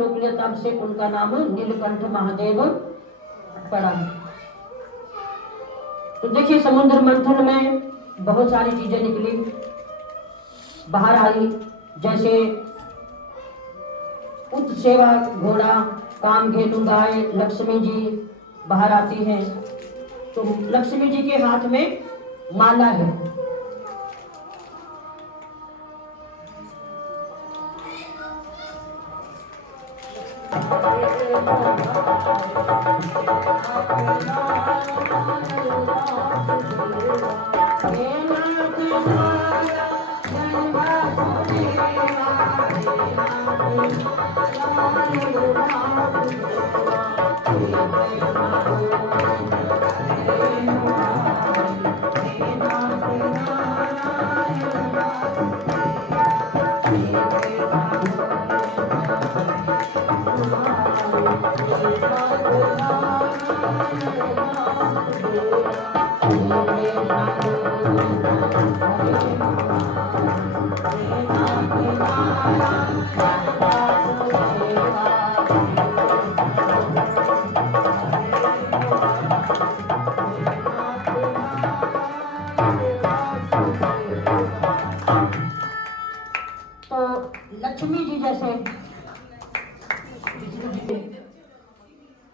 तब से उनका नाम नीलकंठ महादेव पड़ा। तो देखिए समुद्र मंथन में बहुत सारी चीजें निकली बाहर आई, जैसे उत्सेवा घोड़ा, कामधेनु गाय, लक्ष्मी जी बाहर आती हैं। तो लक्ष्मी जी के हाथ में माला है। लक्ष्मी जी जैसे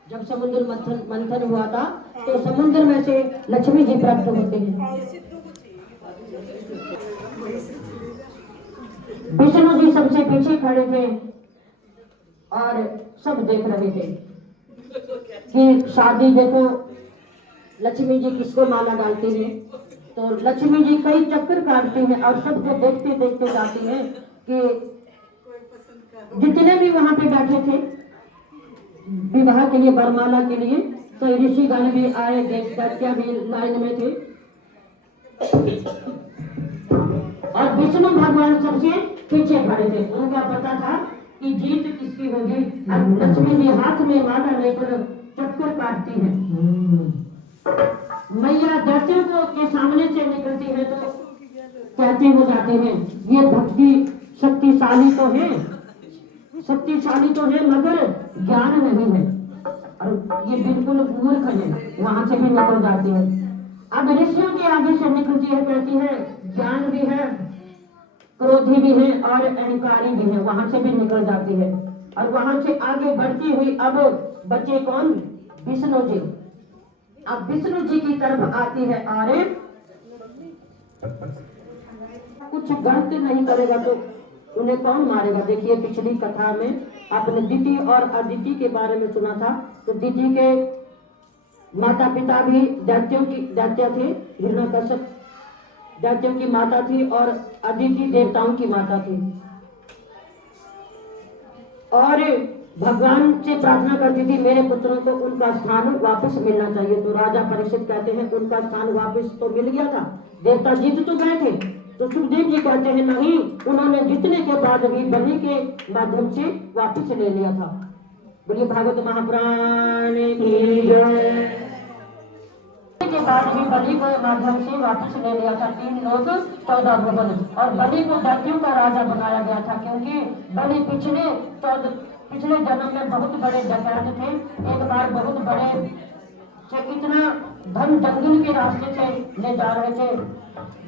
जब समुद्र मंथन हुआ था तो समुद्र में से लक्ष्मी जी प्राप्त होते हैं। विष्णु जी सबसे पीछे खड़े थे और सब देख रहे थे कि शादी देखो लक्ष्मी जी किसको माला डालती है। तो लक्ष्मी जी कई चक्कर काटती हैं और सबको देखते देखते जाती हैं कि जितने भी वहां पे बैठे थे विवाह के लिए, वरमाला के लिए, तो ऋषिगण भी आए, देवता भी लाइन में थे और विष्णु भगवान सबसे पीछे खड़े थे। उनका पता था कि जीत किसकी होगी। अब लक्ष्मी जी हाथ में माला लेकर चक्कर काटती है। मैया दैत्यों को के सामने से निकलती है तो कहते हो जाते हैं ये भक्ति शक्तिशाली तो है, शक्तिशाली तो है मगर ज्ञान नहीं है और ये बिल्कुल मूर्ख है। वहां से भी निकल जाती है। अब ऋषियों के आगे से निकलती है, कहती है ज्ञान भी है, क्रोधी भी है और अहंकारी भी है। वहां से भी निकल जाती है और वहां से आगे बढ़ती हुई अब बचे कौन? विष्णु जी। अब विष्णु जी की तरफ आती है और कुछ गलत नहीं करेगा तो उन्हें कौन मारेगा। देखिए पिछली कथा में आपने दिति और अदिति के बारे में सुना था। तो दिति के माता पिता भी दैत्य थे, हिरण्यकश्यप दैत्यों की माता थी और अदिति देवताओं की माता थी और भगवान से प्रार्थना करती थी मेरे पुत्रों को उनका स्थान वापस मिलना चाहिए। तो राजा परीक्षित कहते हैं उनका स्थान वापस तो मिल गया था, देवता जीत तो गए थे। तो सुखदेव जी कहते हैं नहीं, उन्होंने जीतने के बाद भी बलि के माध्यम से वापस ले लिया था। बोलिए भागवत महापुराण की जय। के बाद भी बलि को माध्यम से वापस ले लिया था। 3 लोग 14 भुवन और बलि को दैत्यों का राजा बनाया गया था क्योंकि बलि पिछले जन्म में बहुत बड़े डकैत थे। एक बार बहुत बड़े इतना धन जंगल के रास्ते से ले जा रहे थे।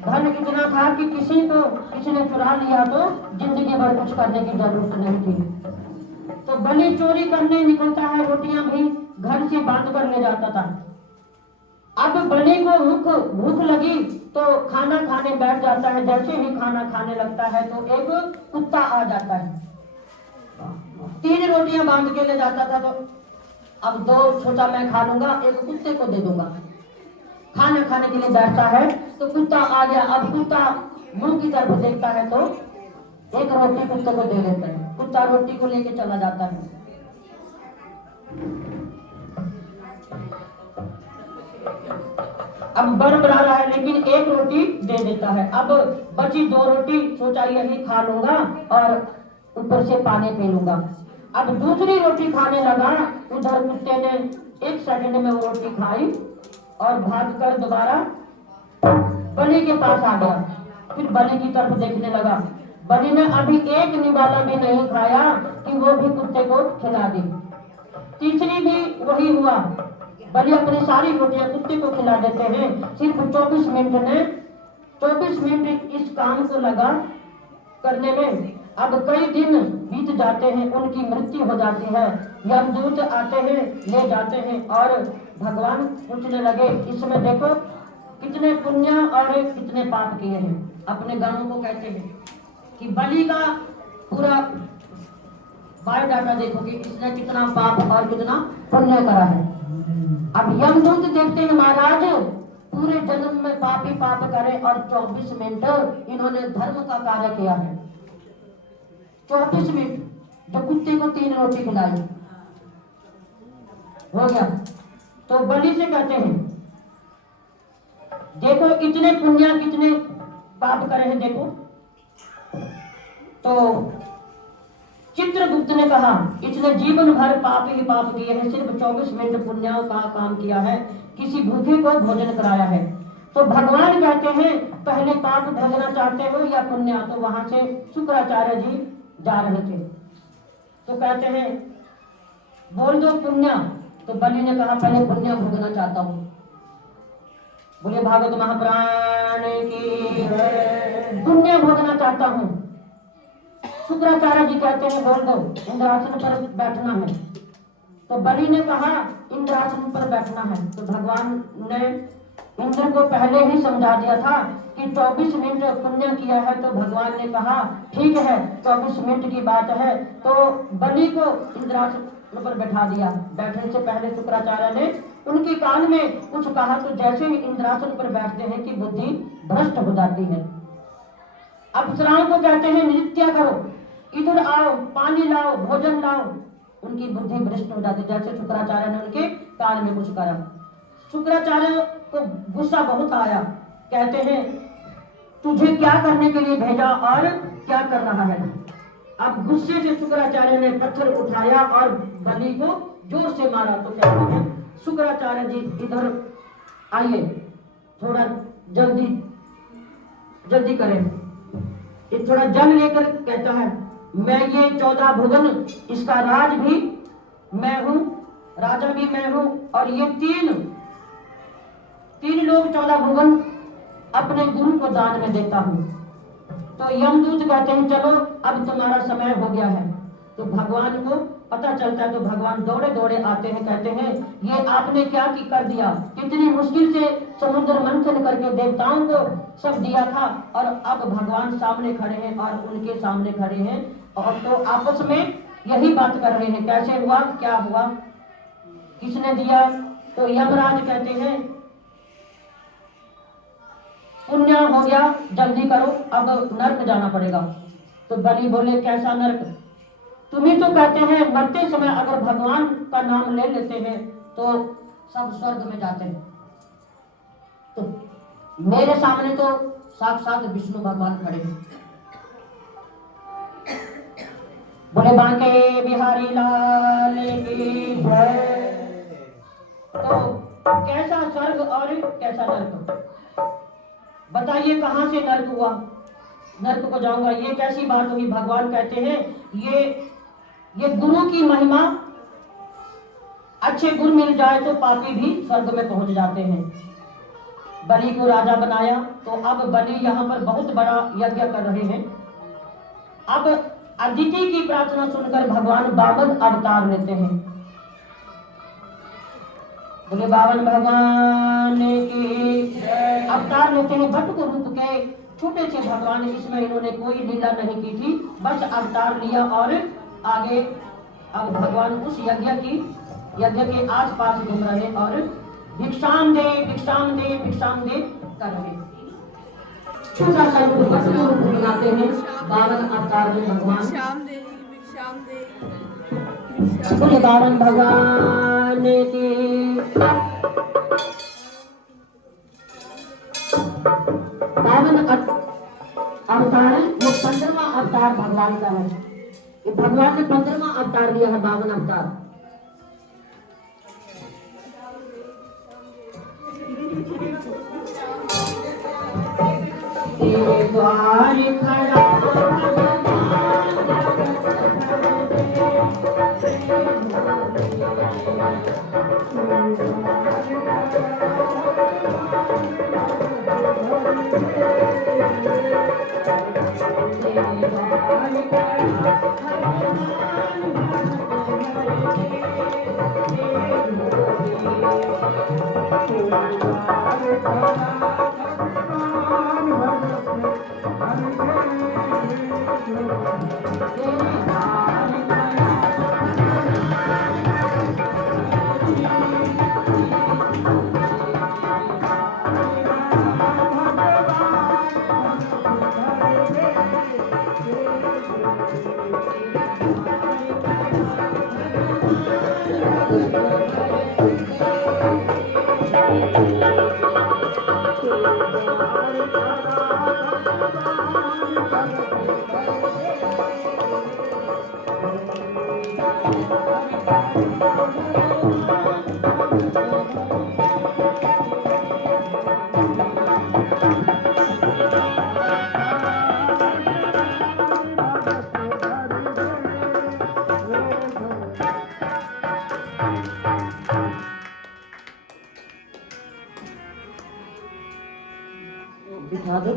धन इतना था कि किसी ने चुरा लिया तो जिंदगी भर कुछ करने की जरूरत नहीं थी। तो बलि चोरी करने निकलता है, रोटियां भी घर से बांध कर ले जाता था। अब बलि को भूख लगी तो खाना खाने बैठ जाता है। जैसे ही खाना खाने लगता है तो एक कुत्ता आ जाता है। 3 रोटियां बांध के ले जाता था तो अब 2 सोचा मैं खा लूंगा, एक कुत्ते को दे दूंगा। खाना खाने के लिए बैठता है तो कुत्ता आ गया। अब कुत्ता मुंह की तरफ देखता है तो एक रोटी कुत्ते को दे देता है। कुत्ता रोटी को लेके चला जाता है। अब बड़ा रहा है लेकिन एक रोटी दे देता है। अब बची 2 रोटी सोचा यही खा लूंगा और ऊपर से पानी पी लूंगा। अब दूसरी रोटी खाने लगा, उधर कुत्ते ने 1 सेकंड में वो रोटी खाई और भागकर दोबारा बलि के पास आ गया। फिर बलि की तरफ देखने लगा। बलि ने अभी एक निवाला भी नहीं खाया कि वो भी कुत्ते को खिला दी। तीसरी भी वही हुआ, बलि अपनी सारी रोटियां कुत्ते को खिला देते हैं। सिर्फ 24 मिनट इस काम को लगा करने में। अब कई दिन बीत जाते हैं, उनकी मृत्यु हो जाती है। यमदूत आते हैं, ले जाते हैं और भगवान पूछने लगे, इसमें देखो कितने पुण्य और कितने पाप किए हैं। अपने गांवों को कहते हैं कि बलि का पूरा बायोडाटा देखो कि इसने कितना पाप और कितना पुण्य करा है। अब यमदूत देखते हैं महाराज पूरे जन्म में पाप ही पाप करे और 24 मिनट इन्होंने धर्म का कार्य किया है। 24 मिनट जो कुत्ते को 3 रोटी खिलाई हो गया। तो बलि से कहते हैं देखो इतने पुण्य कितने पाप करे हैं देखो। तो चित्रगुप्त ने कहा इसने जीवन भर पाप ही पाप किए हैं, सिर्फ 24 मिनट पुण्य का काम किया है, किसी भूखे को भोजन कराया है। तो भगवान कहते हैं पहले पाप भोगना चाहते हो या पुण्य? तो वहां से शुक्राचार्य जी जा रहे थे तो कहते हैं बोल दो पुण्य। तो बलि ने कहा पहले पुण्य भोगना चाहता हूं। बोले भागवत महापुराण की पुण्य भोगना चाहता हूं। शुक्राचार्य जी कहते हैं बोल दो इंद्रासन पर बैठना है। तो बलि ने कहा इंद्रासन पर बैठना है। तो भगवान ने इंद्र को पहले ही समझा दिया था कि 24 मिनट पुण्य किया है। तो भगवान ने कहा ठीक है 24 मिनट की बात है। तो बलि को इंद्रासन पर बैठा दिया। बैठने से पहले शुक्राचार्य ने उनके कान में कुछ कहा। तो जैसे ही इंद्रासन पर बैठते हैं कि बुद्धि भ्रष्ट हो जाती है। अप्सराओं को कहते हैं नृत्य करो, इधर आओ, पानी लाओ, भोजन लाओ। उनकी बुद्धि भ्रष्ट हो जाती। जैसे शुक्राचार्य ने उनके कान में कुछ करा। शुक्राचार्य को गुस्सा बहुत आया। कहते हैं तुझे क्या करने के लिए भेजा और क्या कर रहा है? अब गुस्से से शुक्राचार्य ने पत्थर उठाया और बलि को जोर से मारा। तो कहते हैं शुक्राचार्य जी इधर आइए, थोड़ा जल्दी करें। ये थोड़ा जल लेकर कहता है मैं ये 14 भुवन, इसका राज भी मैं हूं, राजा भी मैं हूं और ये तीन लोग 14 भुवन अपने गुरु को दान में देता हूं। तो यमदूत कहते हैं चलो अब तुम्हारा समय हो गया है। तो भगवान को पता चलता है। तो भगवान दौड़े दौड़े आते हैं, कहते हैं ये आपने क्या कर दिया? कितनी मुश्किल से समुद्र मंथन करके देवताओं को सब दिया था और अब भगवान सामने खड़े हैं और उनके सामने खड़े हैं और तो आपस में यही बात कर रहे हैं कैसे हुआ, क्या हुआ, किसने दिया? तो यमराज कहते हैं पुण्य हो गया, जल्दी करो, अब नरक जाना पड़ेगा। तो बलि बोले कैसा नरक? तुम्ही तो कहते हैं मरते समय अगर भगवान का नाम ले लेते हैं तो सब स्वर्ग में जाते हैं। तो मेरे सामने तो साक्षात विष्णु भगवान खड़े हैं। बोले बांके बिहारी लाल की जय। तो कैसा स्वर्ग और कैसा नरक? बताइए कहां से नरक हुआ? नरक को जाऊंगा, ये कैसी बात हुई? भगवान कहते हैं ये गुरु की महिमा। अच्छे गुरु मिल जाए तो पापी भी स्वर्ग में पहुंच जाते हैं। बलि को राजा बनाया। तो अब बलि यहाँ पर बहुत बड़ा यज्ञ कर रहे हैं। अब अदिति की प्रार्थना सुनकर भगवान बावन अवतार लेते हैं। बोले बावन भगवान की अवतार लेते हैं। बट को रूप के छोटे से भगवान, इसमें इन्होंने कोई लीला नहीं की थी, बस अवतार लिया और आगे अब भगवान उस यज्ञ के आसपास घूम रहे और भिक्षाम दे कर रहे। छोटा सा रूप बनाते हैं 52 अवतार में भगवान। बोले बावन भगवान की 52 अवतार है। वो 15वां अवतार भगवान का है। ये भगवान ने 15वां अवतार लिया है, 52 अवतार। तेरे द्वार खड़ा दिखा दो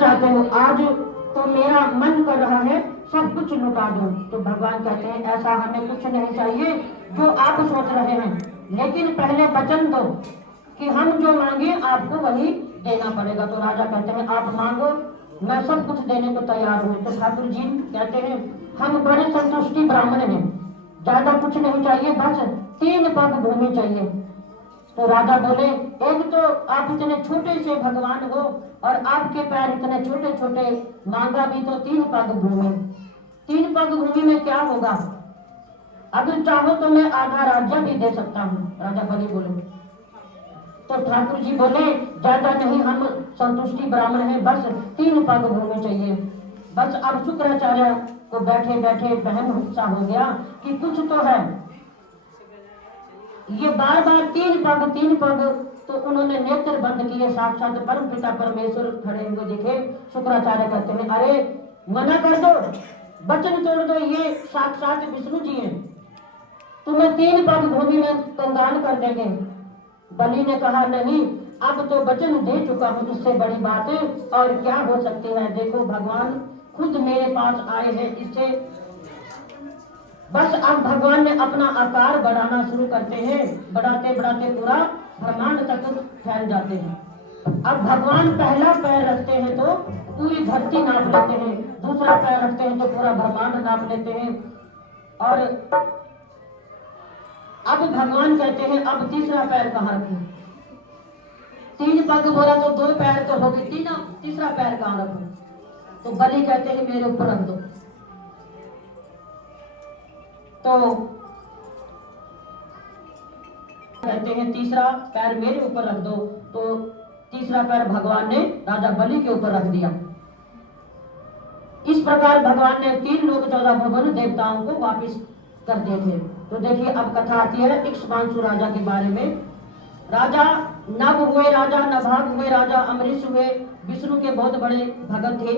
चाहते हो आज तो मेरा मन कर रहा है सब कुछ लुटा दो। तो भगवान कहते हैं ऐसा हमें कुछ नहीं चाहिए जो आप सोच रहे हैं, लेकिन पहले वचन दो कि हम जो मांगे आपको वही देना पड़ेगा। तो राजा कहते हैं आप मांगो, मैं सब कुछ देने को तैयार हूँ। तो ठाकुर जी कहते हैं हम बड़े संतुष्टि ब्राह्मण हैं, ज्यादा कुछ नहीं चाहिए, बस 3 पग भूमि चाहिए। तो राजा बोले एक तो आप इतने छोटे से भगवान हो और आपके पैर इतने छोटे छोटे, मांगा भी तो 3 पग भूमि। 3 पग भूमि में क्या होगा? अगर चाहो तो मैं आधा राज्य भी दे सकता हूँ। राजा बलि बोले। तो ठाकुर जी बोले ज्यादा नहीं, हम संतुष्टि ब्राह्मण हैं, बस 3 पग भूमि चाहिए। बस अब शुक्राचार्य को बैठे बैठे बहन गुस्सा हो गया कि कुछ तो है। ये बार बार तीन पग, तो उन्होंने नेत्र बंद किए, साक्षात परम पिता परमेश्वर खड़े हुए दिखे। शुक्राचार्य कहते हैं अरे मना कर दो, वचन तोड़ दो, ये साक्षात विष्णु जी हैं, तुम्हें 3 पग भूमि में कंगाल कर देंगे। बलि ने कहा नहीं, अब तो वचन दे चुका हूं, इससे बड़ी बात और क्या हो सकती है। देखो भगवान खुद मेरे पास आए हैं, इससे बस अब भगवान ने अपना आकार बढ़ाना शुरू करते हैं, बढ़ाते बढ़ाते पूरा ब्रह्मांड तक फैल जाते हैं। अब भगवान पहला पैर रखते हैं तो पूरी धरती नाप लेते हैं, दूसरा पैर रखते हैं तो पूरा ब्रह्मांड नाप लेते हैं, और अब भगवान कहते हैं अब तीसरा पैर कहाँ रखें। 3 पग बोला तो 2 पैर तो हो गए, तीसरा पैर कहाँ रखूं। तो बलि कहते हैं मेरे ऊपर रख दो। तो कहते हैं तीसरा पैर मेरे ऊपर रख दो, तो तीसरा पैर भगवान ने राजा बलि के ऊपर रख दिया। इस प्रकार भगवान ने 3 लोक 14 भुवन देवताओं को वापिस कर दिए थे। तो देखिए अब कथा आती है इक्ष्वाकु राजा के बारे में। राजा नभ हुए राजा, नभाग हुए राजा, अमरीश हुए, विष्णु के बहुत बड़े भगत थे।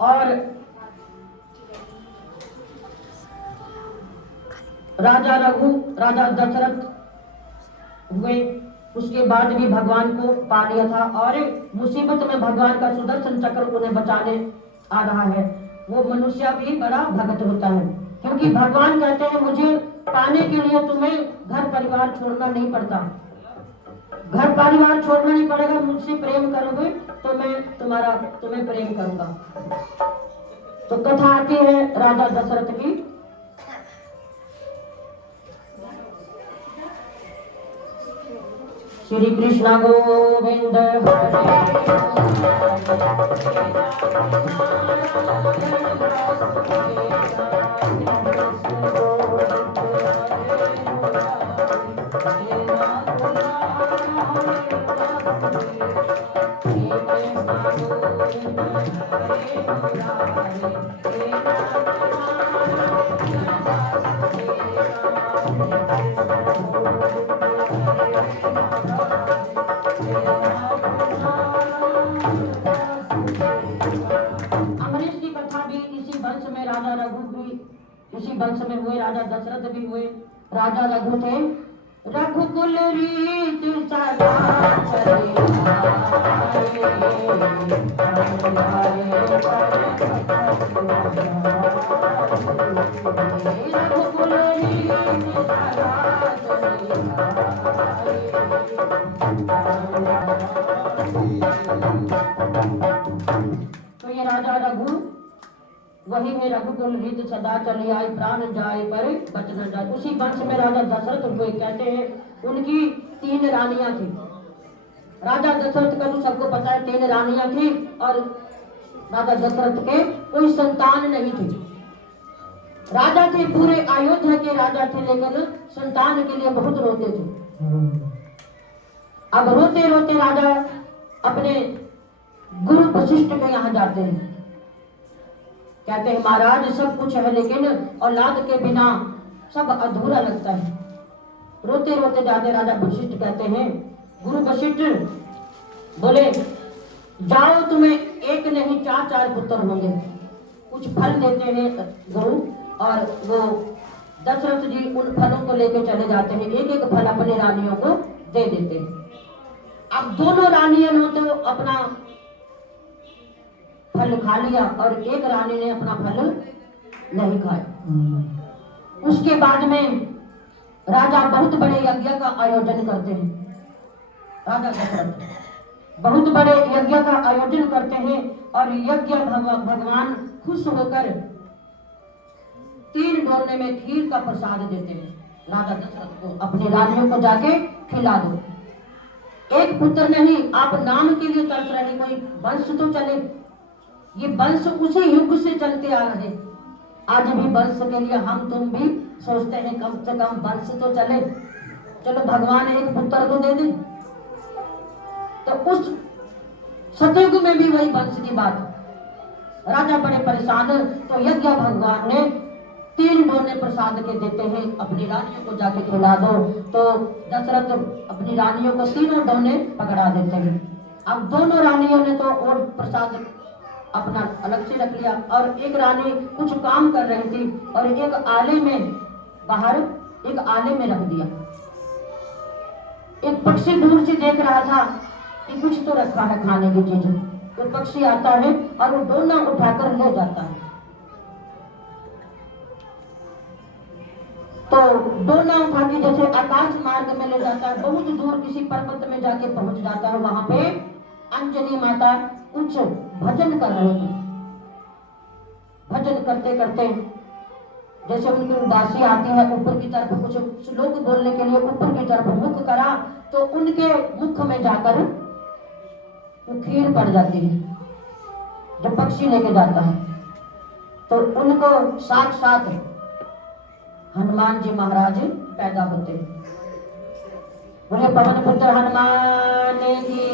और राजा रघु, राजा दशरथ हुए, उसके बाद भी भगवान को पा लिया था, और मुसीबत में भगवान का सुदर्शन चक्र उन्हें बचाने आ रहा है। वो मनुष्य भी बड़ा भगत होता है, क्योंकि भगवान कहते हैं मुझे पाने के लिए तुम्हें घर परिवार छोड़ना नहीं पड़ता, घर परिवार छोड़ना नहीं पड़ेगा, मुझसे प्रेम करोगे तो मैं तुम्हें प्रेम करूंगा। तो कथा आती है राजा दशरथ की। श्री कृष्ण गोविंद राजा रघु भी इसी वंश में हुए, राजा दशरथ भी हुए। राजा रघु थे, रघुकुल रीत सदा चले रघुकुल रीत तो ये राजा रघु वही है, रघुकुल रीत सदा चली आई, प्राण जाए पर बच न जाए। उसी वंश में राजा दशरथ हुए। कहते हैं उनकी 3 रानियां थी। राजा दशरथ का तो सबको पता है 3 रानियां थी, और राजा दशरथ के कोई संतान नहीं थी। राजा थे, पूरे अयोध्या के राजा थे, लेकिन संतान के लिए बहुत रोते थे। अब रोते रोते राजा अपने गुरु वशिष्ठ के यहाँ जाते हैं। कहते हैं महाराज सब कुछ है, लेकिन औलाद के बिना सब अधूरा लगता है। रोते रोते जाते राजा वशिष्ठ कहते हैं, गुरु वशिष्ठ बोले जाओ, तुम्हें 1 नहीं 4 पुत्र होंगे। कुछ फल देते हैं गुरु, और वो दशरथ जी उन फलों को लेकर चले जाते हैं, एक एक फल अपने रानियों को दे देते हैं। अब दोनों रानियों ने तो अपना फल खा लिया, और एक रानी ने अपना फल नहीं खाया। उसके बाद में राजा बहुत बड़े यज्ञ का आयोजन करते हैं। राजा दशरथ बहुत बड़े यज्ञ का आयोजन करते हैं, और यज्ञ भगवान खुश होकर 3 डोरने में खीर का प्रसाद देते हैं राजा दशरथ को, अपनी रानियों को जाके खिला दो। एक पुत्र नहीं, आप नाम के लिए तरस रहे, कोई वंश तो चले। ये वंश उसी युग से चलते आ रहे, आज भी वंश के लिए हम तुम भी सोचते हैं कम से कम वंश तो चले, चलो भगवान एक पुत्र को दे दे। तो उस सतयुग में भी वही वंश की बात। राजा बड़े परेशान, तो यज्ञ भगवान ने 3 डोने प्रसाद के देते हैं, अपनी रानियों को जाके खिला दो। तो दशरथ अपनी रानियों को 3 डोने पकड़ा देते हैं। अब दोनों रानियों ने तो और प्रसाद अपना अलग से रख लिया, और एक रानी कुछ काम कर रही थी और एक आले में बाहर एक आले में रख दिया। एक पक्षी दूर से देख रहा था कि कुछ तो रखा है खाने की चीज। तो पक्षी आता है और वो डोना उठाकर ले जाता है। तो डोना उठा के जैसे आकाश मार्ग में ले जाता है, बहुत दूर किसी पर्वत में जाके पहुंच जाता है। वहां पे अंजनी माता कुछ भजन कर रहे थे। भजन करते करते जैसे उनकी उदासी आती है, ऊपर की तरफ कुछ श्लोक बोलने के लिए ऊपर की तरफ मुख करा, तो उनके मुख में जाकर खीर पड़ जाती है जो पक्षी लेके जाता है। तो उनको साथ हनुमान जी महाराज पैदा होते हैं। बोले पवन पुत्र हनुमान की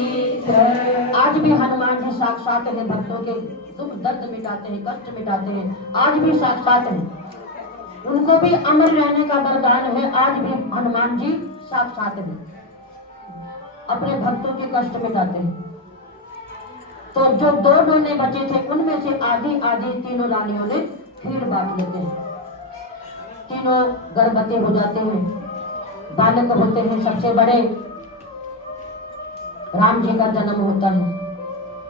जय। आज भी हनुमान जी साक्षात है, भक्तों के दुख दर्द मिटाते हैं, कष्ट मिटाते हैं, आज भी साक्षात है। उनको भी अमर रहने का वरदान है, आज भी हनुमान जी साक्षात है, अपने भक्तों के कष्ट मिटाते हैं। तो जो 2 डोने बचे थे उनमें से आधी आधी तीनों रानियों ने खीर बांट लेते हैं। तीनों गर्भवती हो जाते हैं, बालक होते हैं। सबसे बड़े राम जी का जन्म होता है,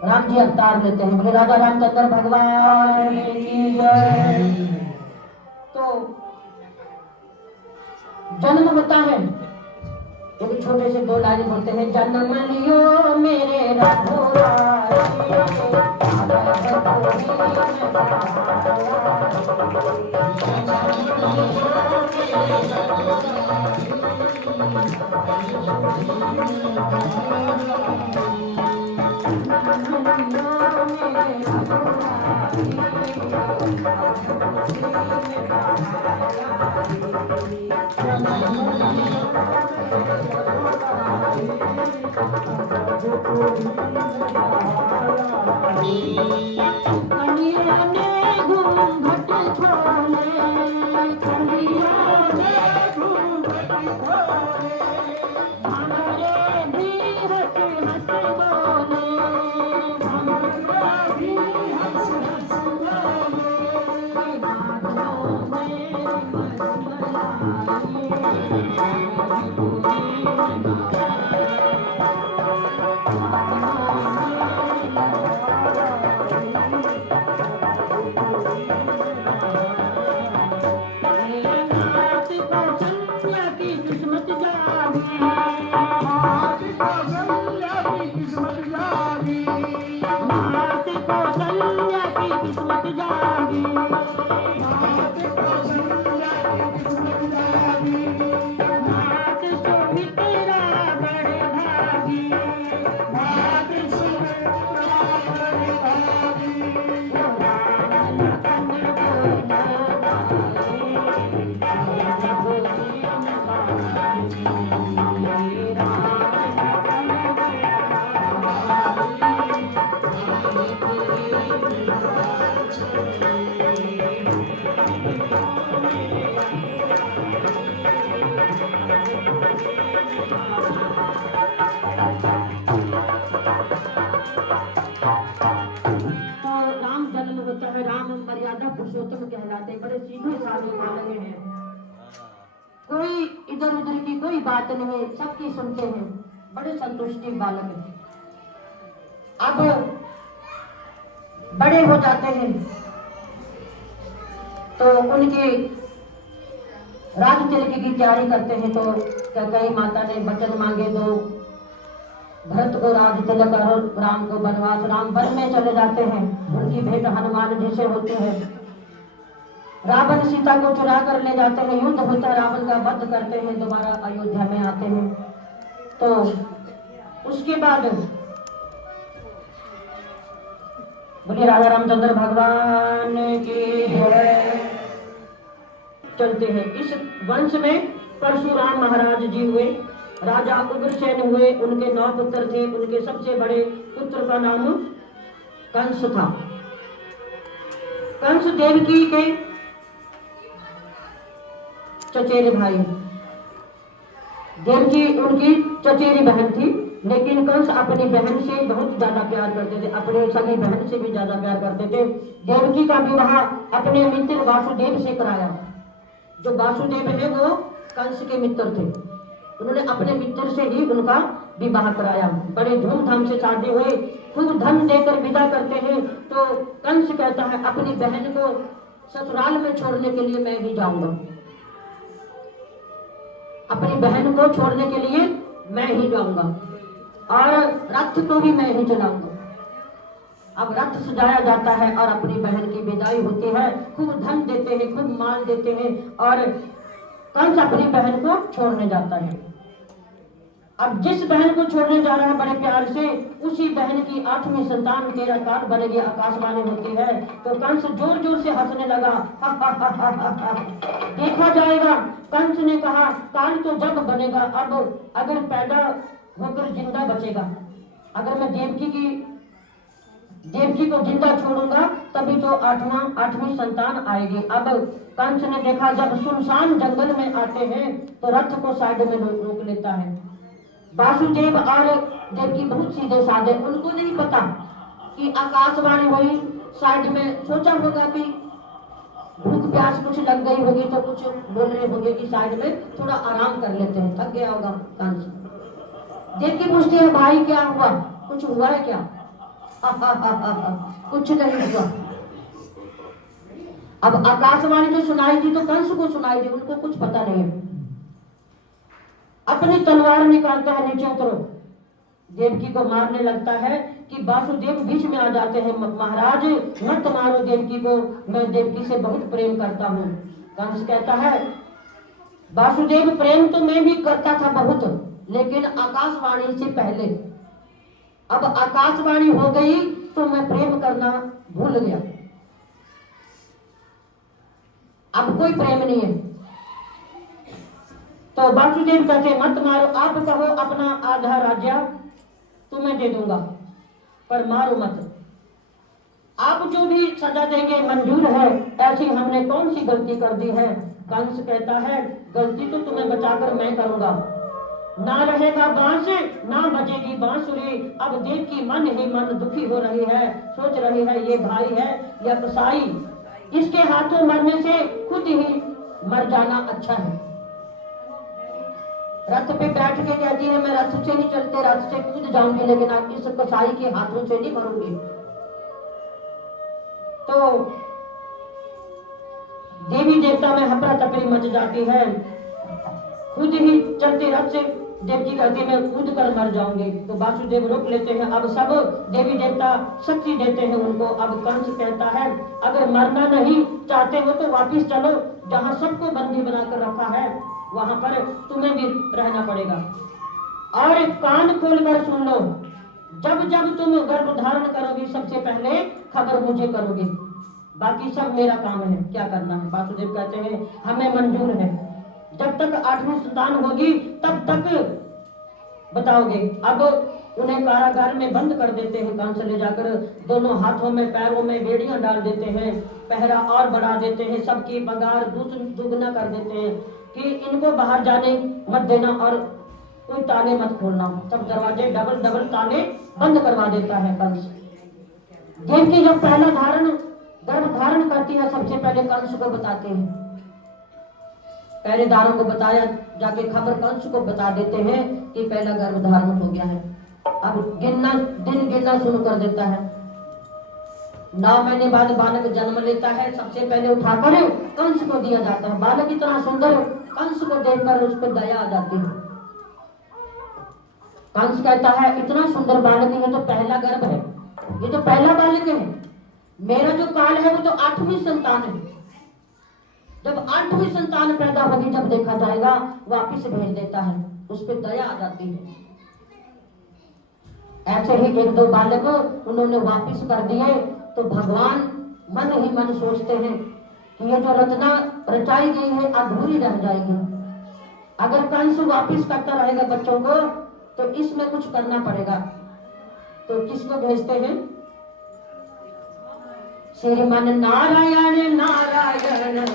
राम जी अवतार लेते हैं। बोले राजा रामचंद्र भगवान की जय। तो जन्म होता है, एक छोटे से 2 लाइन बोलते हैं। जन्म लियो मेरे रघुराई, पुरुषोत्तम कहलाते, बड़े सीधे साधे मानव हैं। कोई इधर उधर की कोई बात नहीं, सबकी सुनते हैं, बड़े संतुष्टि बालक हैं। अब बड़े हो जाते हैं तो उनकी राज तिलक की तैयारी करते हैं। तो कैकेयी माता ने वचन मांगे, तो भरत को राज तिलक और राम को वनवास। राम वन में चले जाते हैं, उनकी भेंट हनुमान जी से होती है। रावण सीता को चुरा कर ले जाते हैं, युद्ध होता है, रावण का वध करते हैं, दोबारा अयोध्या में आते हैं। तो उसके बाद बोलिए राजा रामचंद्र भगवान की जय। चलते हैं। इस वंश में परशुराम महाराज जी हुए, राजा उग्रसेन हुए, उनके 9 पुत्र थे। उनके सबसे बड़े पुत्र का नाम कंस था। कंस देवकी के चचेरे भाई। देवकी उनकी चचेरी बहन थी, लेकिन कंस अपनी बहन से बहुत ज्यादा प्यार करते थे, अपनी सगी बहन से भी ज्यादा प्यार करते थे। देवकी का विवाह अपने मित्र वासुदेव से कराया। जो वासुदेव है वो कंस के मित्र थे, उन्होंने अपने मित्र से ही उनका विवाह कराया। बड़े धूमधाम से शादी हुई, खूब धन देकर विदा करते हैं। तो कंस कहता है अपनी बहन को ससुराल में छोड़ने के लिए मैं ही जाऊंगा, अपनी बहन को छोड़ने के लिए मैं ही जाऊंगा, और रथ को भी मैं ही चलाऊंगा। अब रथ सजाया जाता है और अपनी बहन की विदाई होती है। खूब धन देते हैं, खूब माल देते हैं, और कंस अपनी बहन को छोड़ने जाता है। अब जिस बहन को छोड़ने जा रहा है बड़े प्यार से, उसी बहन की 8वीं संतान तेरा काल बनेगी, आकाशवाणी होती है। तो कंस जोर जोर से हंसने लगा, हा हा हा हा हा हा। देखा जाएगा। कंस ने कहा काल तो जब बनेगा, अब अगर पैदा होकर जिंदा बचेगा, अगर मैं देवकी को जिंदा छोड़ूंगा तभी तो 8वीं संतान आएगी। अब कंस ने देखा जब सुनसान जंगल में आते हैं तो रथ को साइड में रोक लेता है। वासुदेव और देवकी बहुत सीधे साधे, उनको नहीं पता कि आकाशवाणी हुई। साइड में सोचा होगा कि भूख प्यास कुछ लग गई होगी तो कुछ बोल रहे होंगे कि साइड में थोड़ा आराम कर लेते हैं, थक गया होगा कंस। देवकी पूछती है भाई क्या हुआ, कुछ हुआ है क्या? कुछ नहीं हुआ। अब आकाशवाणी जो सुनाई दी तो कंस को सुनाई दी, उनको कुछ पता नहीं है। अपनी तलवार निकालता है, नीचे उतरो, देवकी को मारने लगता है कि वासुदेव बीच में आ जाते हैं, महाराज मत मारो देवकी को, मैं देवकी से बहुत प्रेम करता हूँ। कंस कहता है वासुदेव प्रेम तो मैं भी करता था बहुत, लेकिन आकाशवाणी से पहले, अब आकाशवाणी हो गई तो मैं प्रेम करना भूल गया, अब कोई प्रेम नहीं है। तो वासुदेव कहते मत मारो, आप कहो अपना आधा राज्य तुम्हें दे दूंगा, पर मारो मत, आप जो भी सजा देंगे मंजूर है, ऐसी हमने कौन सी गलती कर दी है? कंस कहता है गलती तो तुम्हें बचाकर मैं करूंगा, ना रहेगा बांस ना बजेगी बांसुरी। अब देख की मन ही मन दुखी हो रही है, सोच रही है ये भाई है या कसाई, इसके हाथों मरने से खुद ही मर जाना अच्छा है। रथ पे बैठ के कहती है मैं रथ से नहीं चलते, रथ से कूद जाऊंगी, लेकिन आप इस कसाई के हाथों से नहीं मरूंगी। तो देवी देवता में हपरा तपरी मच जाती है, खुद ही चलते रथ से देवकी कहती है मैं कूद कर मर जाऊंगी। तो वासुदेव रोक लेते हैं, अब सब देवी देवता शक्ति देते हैं उनको। अब कंस कहता है अगर मरना नहीं चाहते हो तो वापिस चलो, जहां सबको बंदी बनाकर रखा है वहां पर तुम्हें भी रहना पड़ेगा, और कान खोलकर सुन लो, जब जब तुम गर्भ धारण करोगी सबसे पहले खबर मुझे करोगे, बाकी सब मेरा काम है, क्या करना है। वासुदेव कहते हैं हमें मंजूर है, जब तक 8वीं संतान होगी तब तक बताओगे। अब उन्हें कारागार में बंद कर देते हैं, कंस ले जाकर दोनों हाथों में पैरों में बेड़ियां डाल देते हैं, पहरा और बढ़ा देते हैं, सबकी पगार दुगना कर देते हैं कि इनको बाहर जाने मत देना और कोई ताले मत खोलना, सब दरवाजे डबल डबल ताले बंद करवा देता है कंस। देवकी जब पहला गर्भ धारण करती है सबसे पहले कंस को बताते हैं, पहरेदारों को बताया जाके खबर कंस को बता देते हैं कि पहला गर्भ धारण हो गया है। अब दिन गिनना शुरू कर देता है, 9 महीने बाद बालक जन्म लेता है, सबसे पहले उठाकर कंस को दिया जाता है। बालक इतना सुंदर, कंस को देखकर उसको दया आ जाती है। कंस कहता है इतना सुंदर बालक, ये तो पहला गर्भ है, ये तो पहला बालक है, मेरा जो काल है वो तो 8वीं संतान है, जब 8वीं संतान पैदा होगी जब देखा जाएगा, वापिस भेज देता है, उस पर दया आ जाती है। ऐसे ही 1-2 बालक उन्होंने वापिस कर दिए, तो भगवान मन ही मन सोचते हैं कि ये जो रचना रचाई गई है अधूरी रह जाएगी, अगर कंस वापिस करता रहेगा बच्चों को तो इसमें कुछ करना पड़ेगा। तो किसको भेजते हैं? श्रीमन नारायण नारायण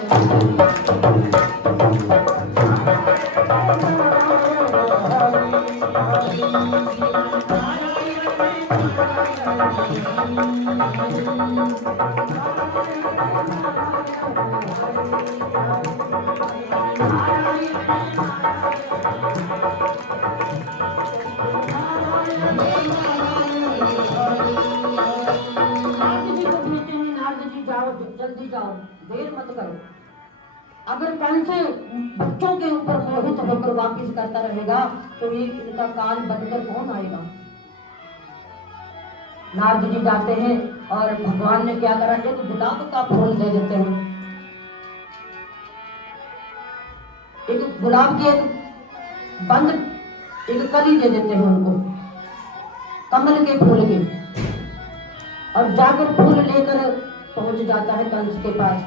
जल्दी जाओ, देर मत करो। अगर कंस बच्चों के ऊपर मोहित होकर वापिस करता रहेगा तो ये इनका काल बनकर कौन आएगा। नारद जी जाते हैं और भगवान ने क्या करा, एक गुलाब का फूल दे देते हैं, एक गुलाब की एक बंद एक कली दे देते हैं उनको, कमल के फूल की, और जाकर फूल लेकर पहुंच जाता है कंस के पास।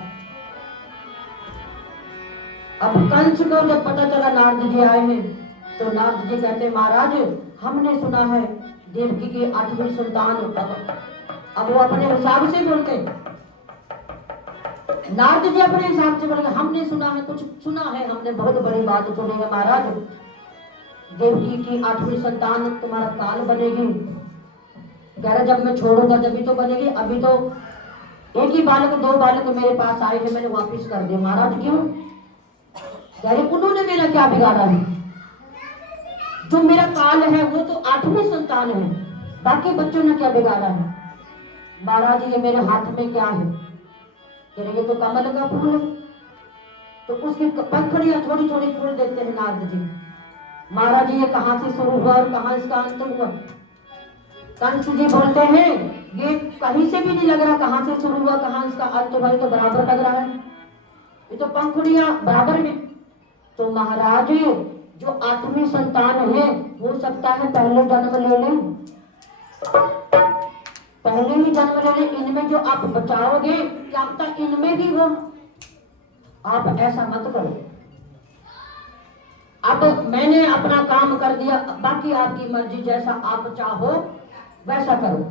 अब कंस को जब पता चला नारद जी आए हैं तो नारद जी कहते हैं, महाराज हमने सुना है देवकी की 8वीं संतान। अब वो अपने हिसाब से बोलते, नारद जी अपने हिसाब से बोलेंगे, हमने सुना है, कुछ सुना है, हमने बहुत बड़ी बात सुनी है महाराज, देवकी की 8वीं संतान तुम्हारा काल बनेगी। कह रहा जब मैं छोड़ूंगा जब तो बनेगी, अभी तो एक ही बालक 2 बालक मेरे पास आए हैं, मैंने वापिस कर दिया। महाराज क्यों? कह रहे उन्होंने मेरा क्या बिगाड़ा है, जो मेरा काल है वो तो 8वीं संतान है, बाकी बच्चों ने क्या बिगाड़ा है। महाराज ये मेरे हाथ में क्या है? कह रहे ये तो कमल का फूल है। तो उसकी पंखुड़ियां थोड़ी थोड़ी फूल देते हैं नारद जी। महाराज ये कहां से शुरू हुआ और कहां इसका अंत हुआ? कंस जी बोलते हैं ये कहीं से भी नहीं लग रहा, कहां से शुरू हुआ कहां इसका अंत हुआ, तो बराबर लग रहा है, ये तो पंखुड़ियां बराबर में। तो महाराज जो 8वीं संतान है हो सकता है पहले जन्म ले ले, पहले ही जन्म ले ले, इनमें जो आप बचाओगे क्या पता इनमें भी हो। आप ऐसा मत करो, अब मैंने अपना काम कर दिया, बाकी आपकी मर्जी, जैसा आप चाहो वैसा करो।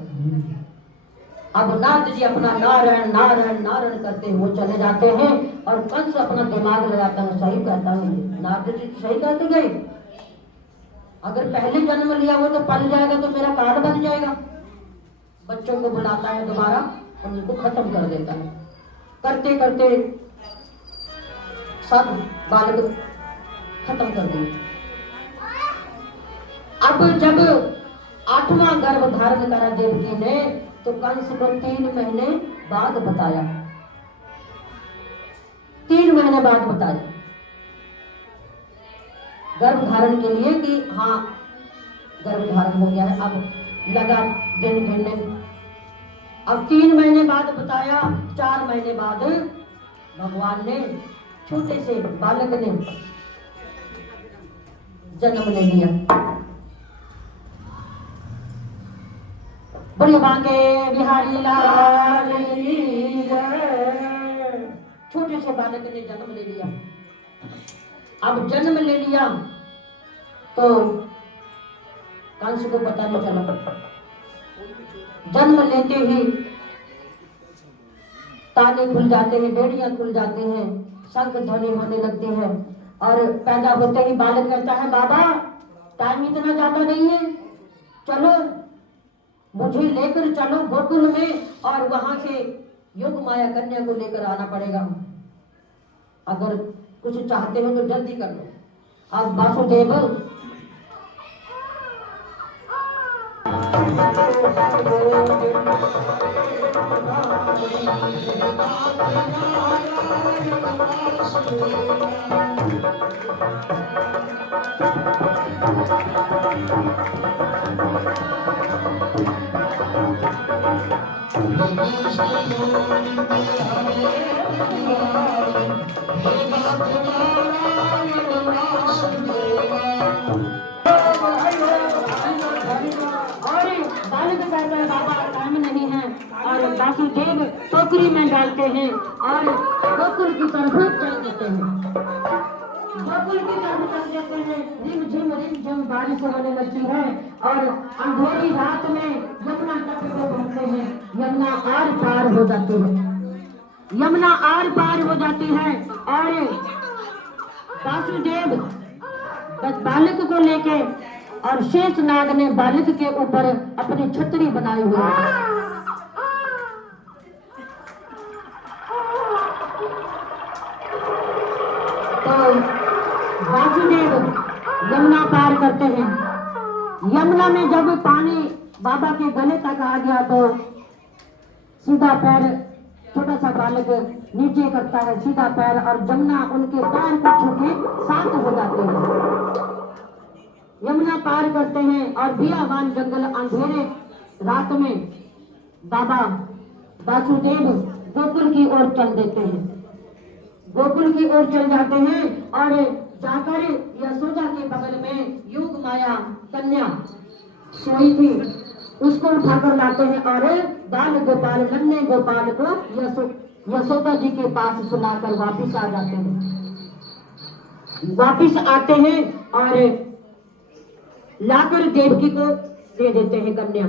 अब नारद जी अपना नारायण नारायण नारायण करते हुए चले जाते हैं और कंस अपना दिमाग लगाता है, सही कहता है नारद जी, सही कहते गए, अगर पहले जन्म लिया हो तो पल जाएगा तो मेरा काल बन जाएगा। बच्चों को बुलाता है दोबारा, उनको खत्म कर देता है, करते करते सब बालक खत्म कर दिए। अब जब 8वां गर्भ धारण करा देवकी ने तो कंस को 3 महीने बाद बताया, 3 महीने बाद बताया गर्भ धारण के लिए कि हाँ गर्भ धारण हो गया है। अब लगा दिन गिनने, अब 3 महीने बाद बताया। 4 महीने बाद भगवान ने छोटे से बालक ने जन्म ले लिया। बोलिए बांके बिहारी लाल की जय। छोटे से बालक ने जन्म ले लिया। अब जन्म ले लिया तो कंस को पता नहीं चला। जन्म लेते ही ताले खुल जाते हैं, बेड़ियां खुल जाती हैं, शंख ध्वनि होने लगती है, और पैदा होते ही बालक कहता है बाबा टाइम इतना ज्यादा नहीं है, चलो मुझे लेकर चलो गोकुल में, और वहां से योग माया कन्या को लेकर आना पड़ेगा। अगर कुछ चाहते हो तो जल्दी कर लो। अब वासुदेव वासुदेव टोकरी में डालते हैं और गोकुल की तरफ चल देते हैं। गोकुल की तरफ चल देते हैं। रिम झिम बारिश होने लगती है और अंधेरी रात में यमुना तट को पहुंचते हैं। यमुना आर पार हो जाती है, यमुना आर पार हो जाती है और वासुदेव बस बालक को लेके और शेष नाग ने बालक के ऊपर अपनी छतरी बनाई हुई है। तो वासुदेव यमुना पार करते हैं। यमुना में जब पानी बाबा के गले तक आ गया तो सीधा पैर, छोटा सा बालक नीचे करता है सीधा पैर और जमुना उनके पैर को छू के शांत हो जाते हैं। यमुना पार करते हैं और बियावान जंगल अंधेरे रात में बाबा वासुदेव गोकुल की ओर चल देते हैं। गोकुल की ओर चल जाते हैं और जाकर यशोदा के बगल में युग माया कन्या सोई थी, उसको उठाकर लाते हैं और बाल गोपाल नन्हे गोपाल को यशोदा जी के पास सुलाकर वापिस आ जाते हैं। वापिस आते हैं और लाकर देवकी को दे देते हैं कन्या।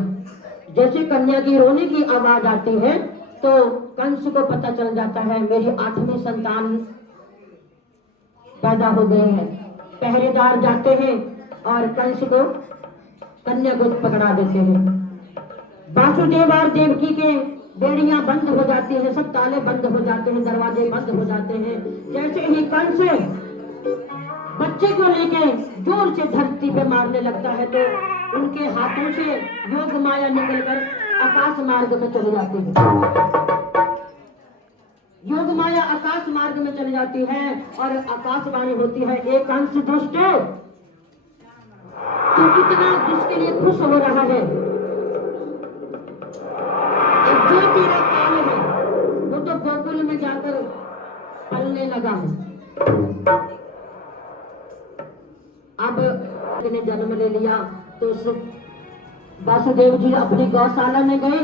जैसे कन्या की रोने की आवाज आती है तो कंस को पता चल जाता है मेरी 8वीं संतान पैदा हो गई है। पहरेदार जाते हैं और कंस को कन्या को पकड़ा देते हैं। वासुदेव और देवकी के बेड़ियां बंद हो जाती है, सब ताले बंद हो जाते हैं, दरवाजे बंद हो जाते हैं। जैसे ही कंस बच्चे को लेके जोर से धरती पे मारने लगता है तो उनके हाथों से योग माया निकलकर आकाश मार्ग में चली जाती है। योग माया आकाश मार्ग में चली जाती है और आकाशवाणी होती है, एक कंस दुष्ट तू कितना जिसके लिए खुश हो रहा है, जो तेरा काल है वो तो गोकुल में जाकर पलने लगा है। अब ने जन्म ले लिया तो वासुदेव जी अपनी गौशाला में गए,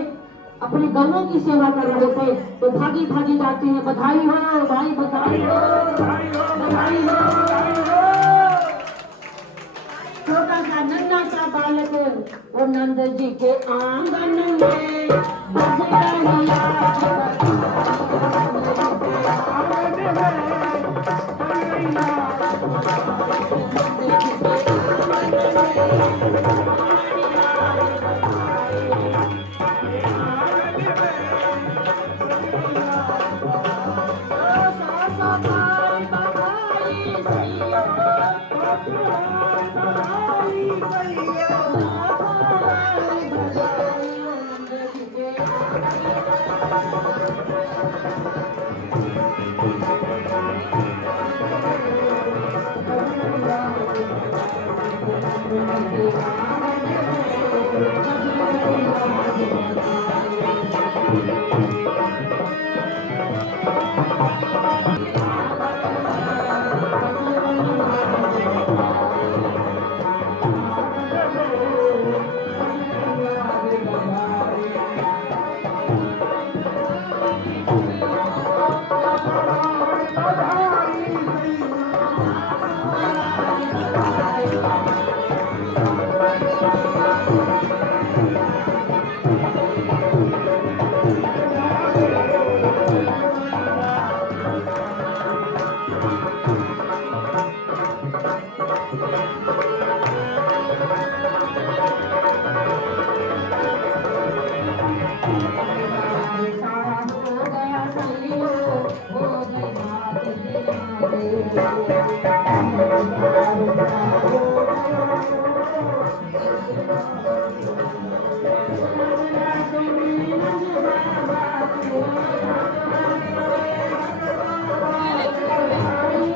अपनी गौओं की सेवा कर रहे थे तो भागी भागी जाते हैं, बधाई हो भाई, बधाई हो, बधाई हो। छोटा सा नन्हा सा बालक वो नंद जी के आंगन में बज रही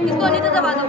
इसको नहीं तो दबा दो।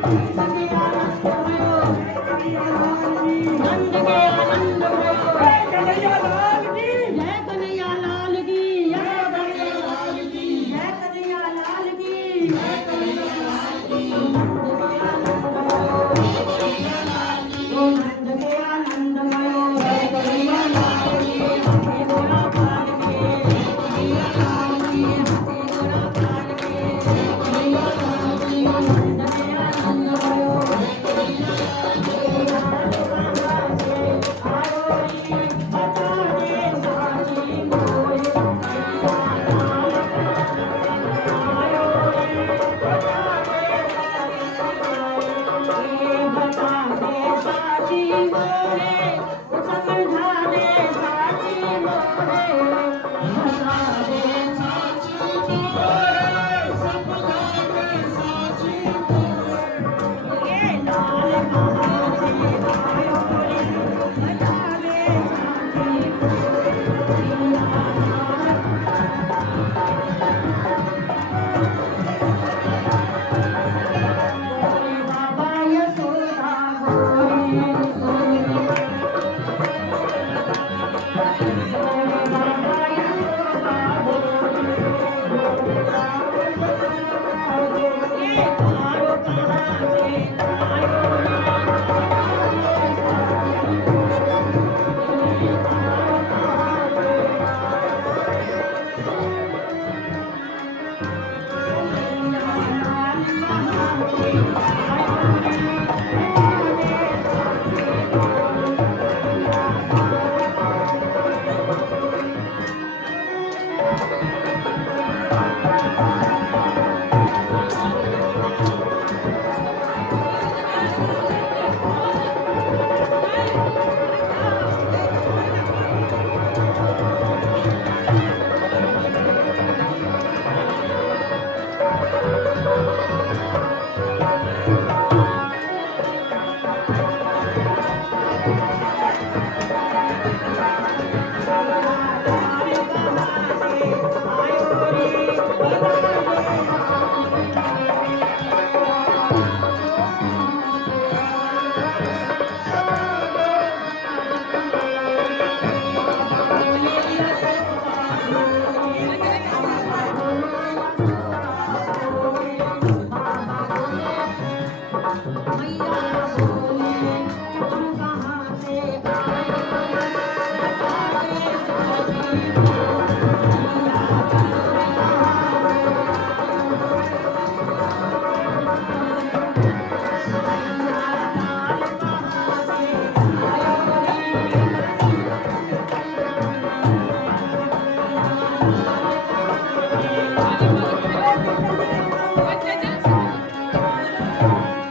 नंद के आनंद जय कन्हैया लाल की जय कन्हैया लाल की जय कन्हैया लाल की जय कन्हैया लाल की जय कन्हैया लाल की ओ नंद के आनंद भयो जय कन्हैया लाल की हे गोरा पाल के कन्हैया लाल की हे गोरा पाल के कन्हैया लाल की नंद के आनंद भयो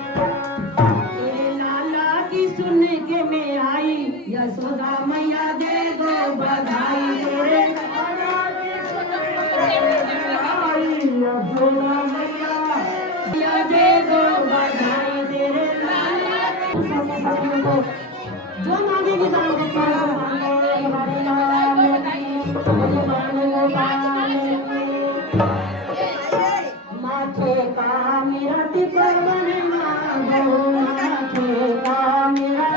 तेरे लाला की सुन के मैं आई यशोदा मैया दे दो बधाई तेरे लाला की सुन के मैं आई यशोदा मैया दे दो बधाई तेरे लाला जो मांगेगी दान को पारा मांगे हरे लाल भगवान गोपाल माथे का मेरा टिकर बने मांगो माथे का मेरा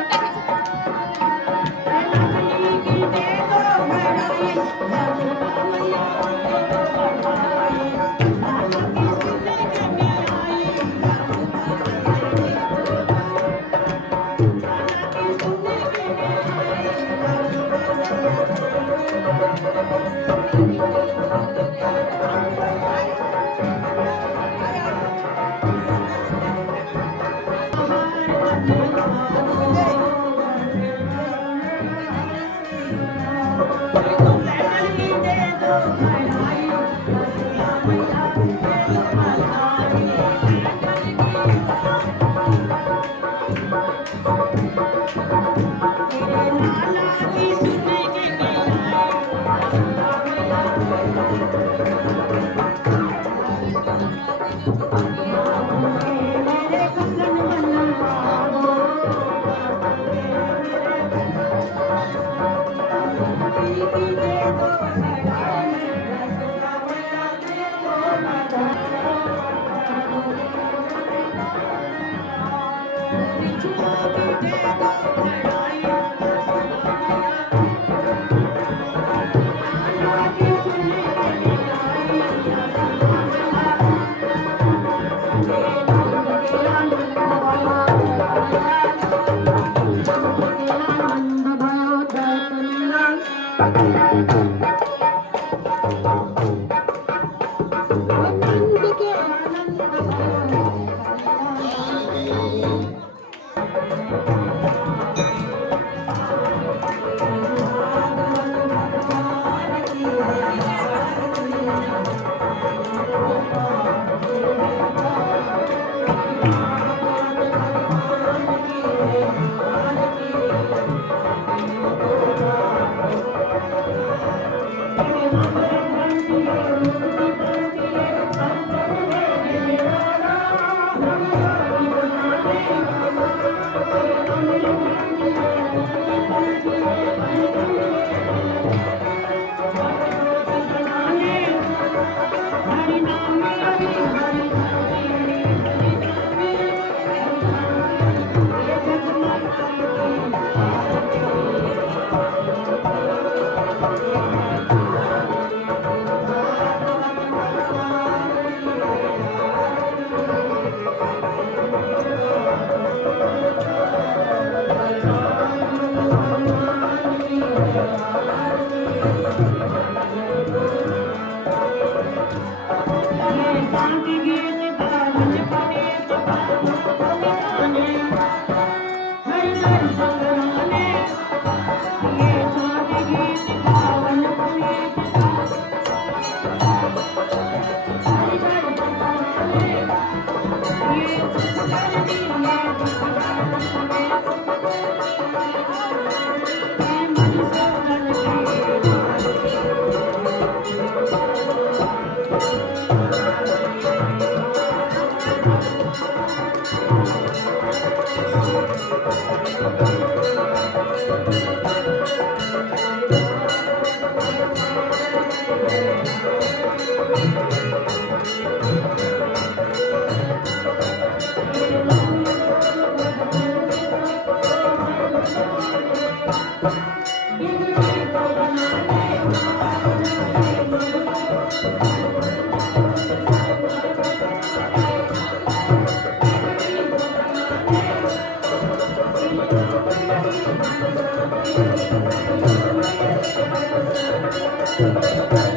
लक्ष्मी की दे दो बधाई यशोदा मैया दे दो बधाई लाला की सुने के मैं आई लाला की सुने के मैं Thank you.